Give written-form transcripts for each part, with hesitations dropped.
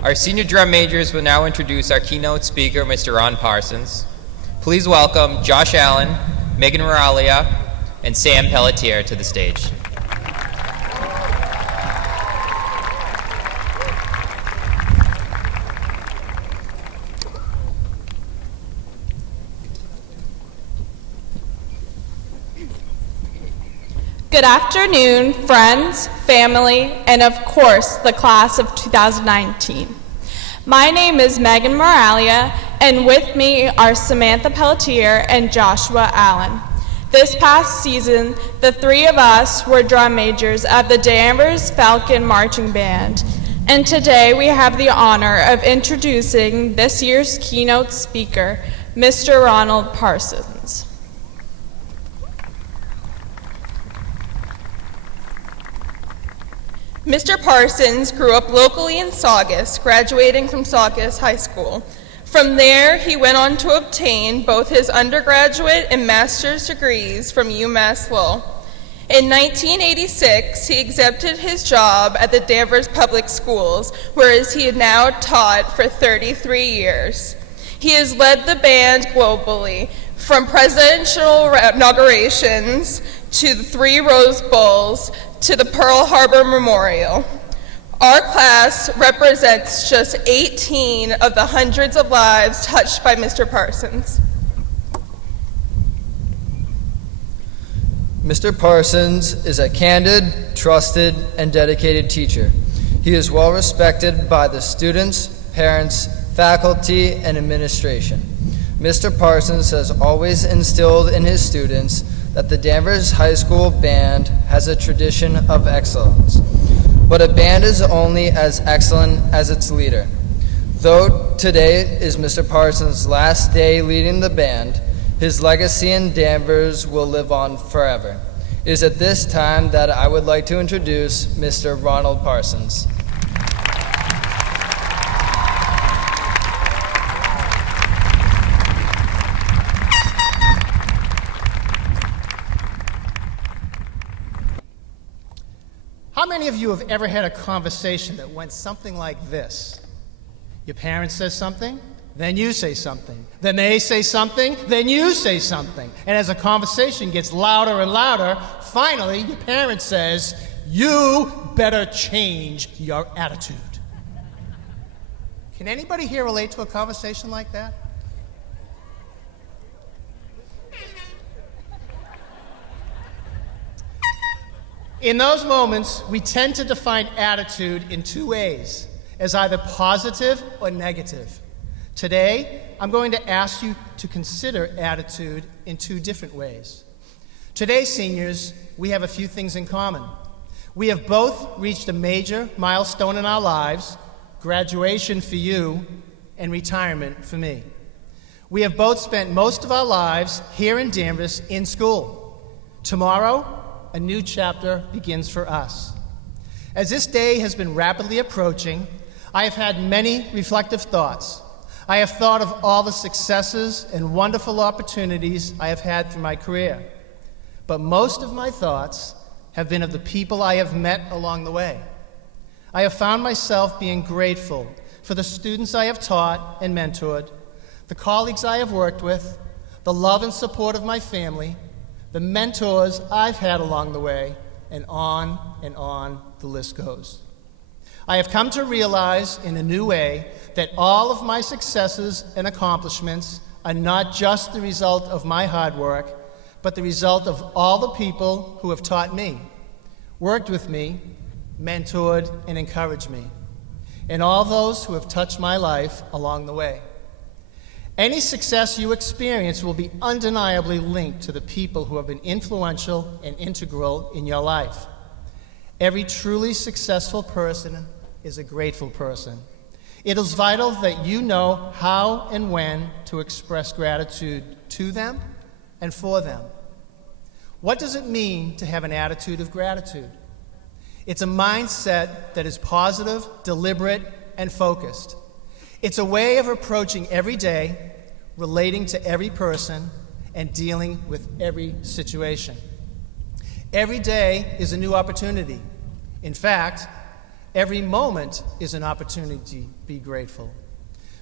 Our senior drum majors will now introduce our keynote speaker, Mr. Ron Parsons. Please welcome Josh Allen, Megan Moralia, and Sam Pelletier to the stage. Good afternoon, friends, family, and of course, the class of 2019. My name is Megan Moralia, and with me are Samantha Pelletier and Joshua Allen. This past season, the three of us were drum majors at the Danvers Falcon Marching Band, and today we have the honor of introducing this year's keynote speaker, Mr. Ronald Parsons. Mr. Parsons grew up locally in Saugus, graduating from Saugus High School. From there, he went on to obtain both his undergraduate and master's degrees from UMass Lowell. In 1986, he accepted his job at the Danvers Public Schools, where he had now taught for 33 years. He has led the band globally, from presidential inaugurations to the 3 Rose Bowls to the Pearl Harbor Memorial. Our class represents just 18 of the hundreds of lives touched by Mr. Parsons. Mr. Parsons is a candid, trusted, and dedicated teacher. He is well respected by the students, parents, faculty, and administration. Mr. Parsons has always instilled in his students that the Danvers High School Band has a tradition of excellence. But a band is only as excellent as its leader. Though today is Mr. Parsons' last day leading the band, his legacy in Danvers will live on forever. It is at this time that I would like to introduce Mr. Ronald Parsons. How many of you have ever had a conversation that went something like this? Your parents says something, then you say something. Then they say something, then you say something. And as the conversation gets louder and louder, finally your parent says, "You better change your attitude." Can anybody here relate to a conversation like that? In those moments, we tend to define attitude in 2 ways, as either positive or negative. Today, I'm going to ask you to consider attitude in 2 different ways. Today, seniors, we have a few things in common. We have both reached a major milestone in our lives, graduation for you and retirement for me. We have both spent most of our lives here in Danvers in school. Tomorrow, a new chapter begins for us. As this day has been rapidly approaching, I have had many reflective thoughts. I have thought of all the successes and wonderful opportunities I have had through my career. But most of my thoughts have been of the people I have met along the way. I have found myself being grateful for the students I have taught and mentored, the colleagues I have worked with, the love and support of my family, the mentors I've had along the way, and on the list goes. I have come to realize in a new way that all of my successes and accomplishments are not just the result of my hard work, but the result of all the people who have taught me, worked with me, mentored, and encouraged me, and all those who have touched my life along the way. Any success you experience will be undeniably linked to the people who have been influential and integral in your life. Every truly successful person is a grateful person. It is vital that you know how and when to express gratitude to them and for them. What does it mean to have an attitude of gratitude? It's a mindset that is positive, deliberate, and focused. It's a way of approaching every day, relating to every person, and dealing with every situation. Every day is a new opportunity. In fact, Every moment is an opportunity to be grateful.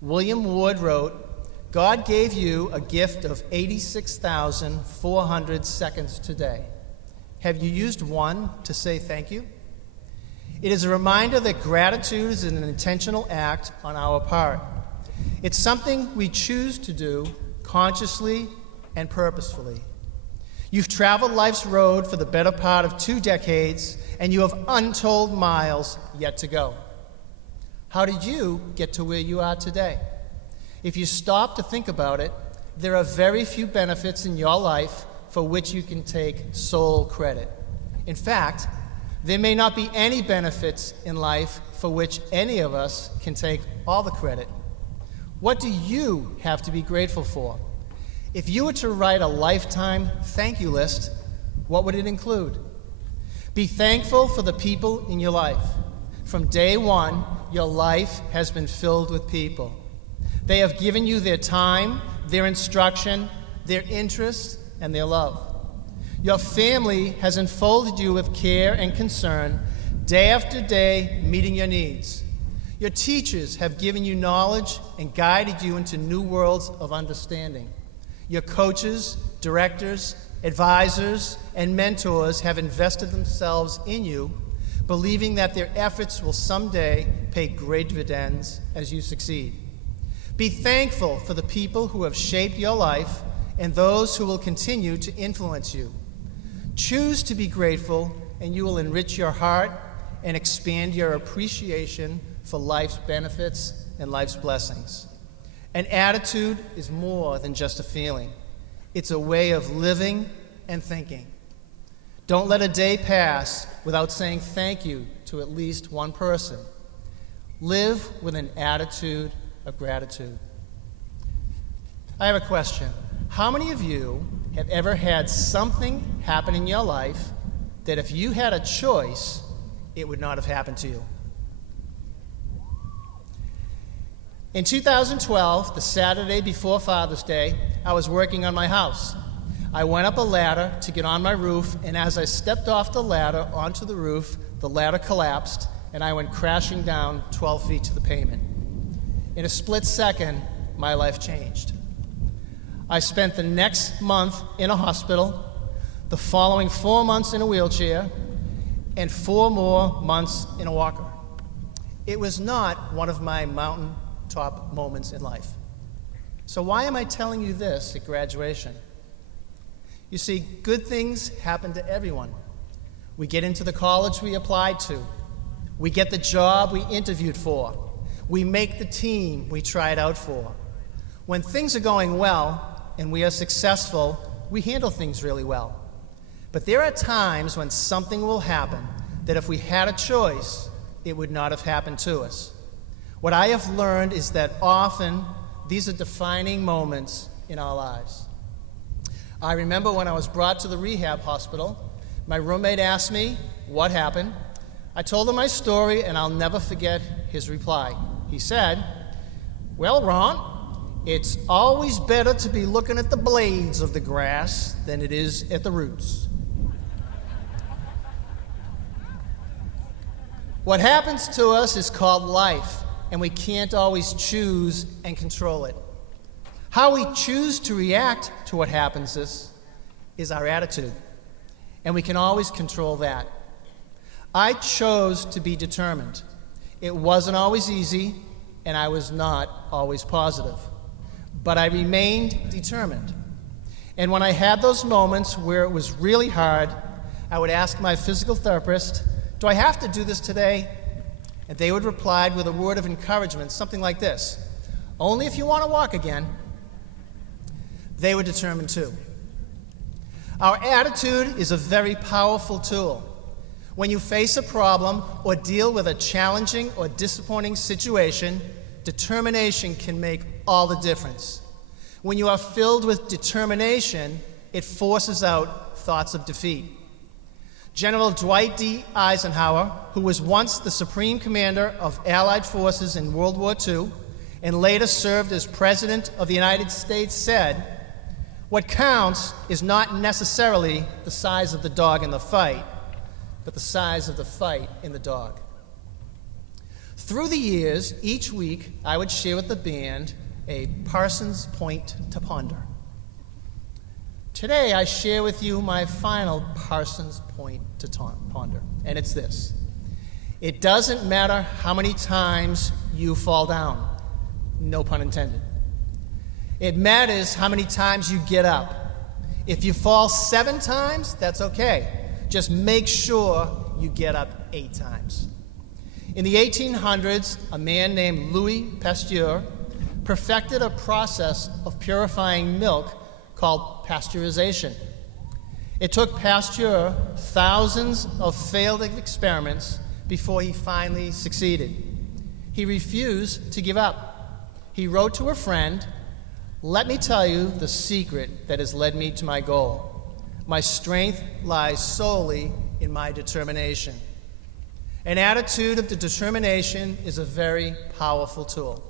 William Ward wrote, "God gave you a gift of 86,400 seconds today. Have you used one to say thank you?" It is a reminder that gratitude is an intentional act on our part. It's something we choose to do consciously and purposefully. You've traveled life's road for the better part of 2 decades, and you have untold miles yet to go. How did you get to where you are today? If you stop to think about it, there are very few benefits in your life for which you can take sole credit. In fact, there may not be any benefits in life for which any of us can take all the credit. What do you have to be grateful for? If you were to write a lifetime thank you list, what would it include? Be thankful for the people in your life. From day one, your life has been filled with people. They have given you their time, their instruction, their interest, and their love. Your family has enfolded you with care and concern, day after day, meeting your needs. Your teachers have given you knowledge and guided you into new worlds of understanding. Your coaches, directors, advisors, and mentors have invested themselves in you, believing that their efforts will someday pay great dividends as you succeed. Be thankful for the people who have shaped your life and those who will continue to influence you. Choose to be grateful, and you will enrich your heart and expand your appreciation for life's benefits and life's blessings. An attitude is more than just a feeling. It's a way of living and thinking. Don't let a day pass without saying thank you to at least one person. Live with an attitude of gratitude. I have a question. How many of you have ever had something happen in your life that if you had a choice, it would not have happened to you? In 2012, the Saturday before Father's Day, I was working on my house. I went up a ladder to get on my roof, and as I stepped off the ladder onto the roof, the ladder collapsed, and I went crashing down 12 feet to the pavement. In a split second, my life changed. I spent the next month in a hospital, the following 4 months in a wheelchair, and 4 more months in a walker. It was not one of my mountaintop moments in life. So why am I telling you this at graduation? You see, good things happen to everyone. We get into the college we applied to. We get the job we interviewed for. We make the team we tried out for. When things are going well and we are successful, we handle things really well. But there are times when something will happen that if we had a choice, it would not have happened to us. What I have learned is that often these are defining moments in our lives. I remember when I was brought to the rehab hospital, my roommate asked me what happened. I told him my story, and I'll never forget his reply. He said, "Well, Ron, it's always better to be looking at the blades of the grass than it is at the roots." What happens to us is called life, and we can't always choose and control it. How we choose to react to what happens is our attitude, and we can always control that. I chose to be determined. It wasn't always easy, and I was not always positive, but I remained determined. And when I had those moments where it was really hard, I would ask my physical therapist, "Do I have to do this today?" And they would reply with a word of encouragement, something like this: "Only if you want to walk again." They were determined too. Our attitude is a very powerful tool. When you face a problem or deal with a challenging or disappointing situation, determination can make all the difference. When you are filled with determination, it forces out thoughts of defeat. General Dwight D. Eisenhower, who was once the Supreme Commander of Allied forces in World War II and later served as President of the United States, said, "What counts is not necessarily the size of the dog in the fight, but the size of the fight in the dog." Through the years, each week, I would share with the band a Parsons point to ponder. Today, I share with you my final Parsons point to ponder, and it's this. It doesn't matter how many times you fall down, no pun intended. It matters how many times you get up. If you fall 7 times, that's okay. Just make sure you get up 8 times. In the 1800s, a man named Louis Pasteur perfected a process of purifying milk called pasteurization. It took Pasteur thousands of failed experiments before he finally succeeded. He refused to give up. He wrote to a friend, "Let me tell you the secret that has led me to my goal. My strength lies solely in my determination." An attitude of determination is a very powerful tool.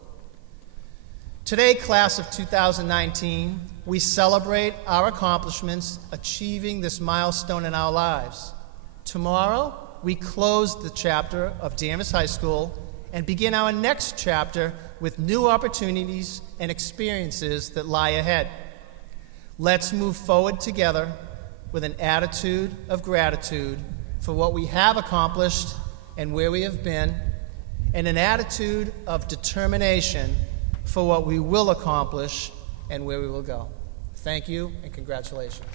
Today, class of 2019, we celebrate our accomplishments achieving this milestone in our lives. Tomorrow, we close the chapter of Danvers High School and begin our next chapter with new opportunities and experiences that lie ahead. Let's move forward together with an attitude of gratitude for what we have accomplished and where we have been, and an attitude of determination for what we will accomplish and where we will go. Thank you and congratulations.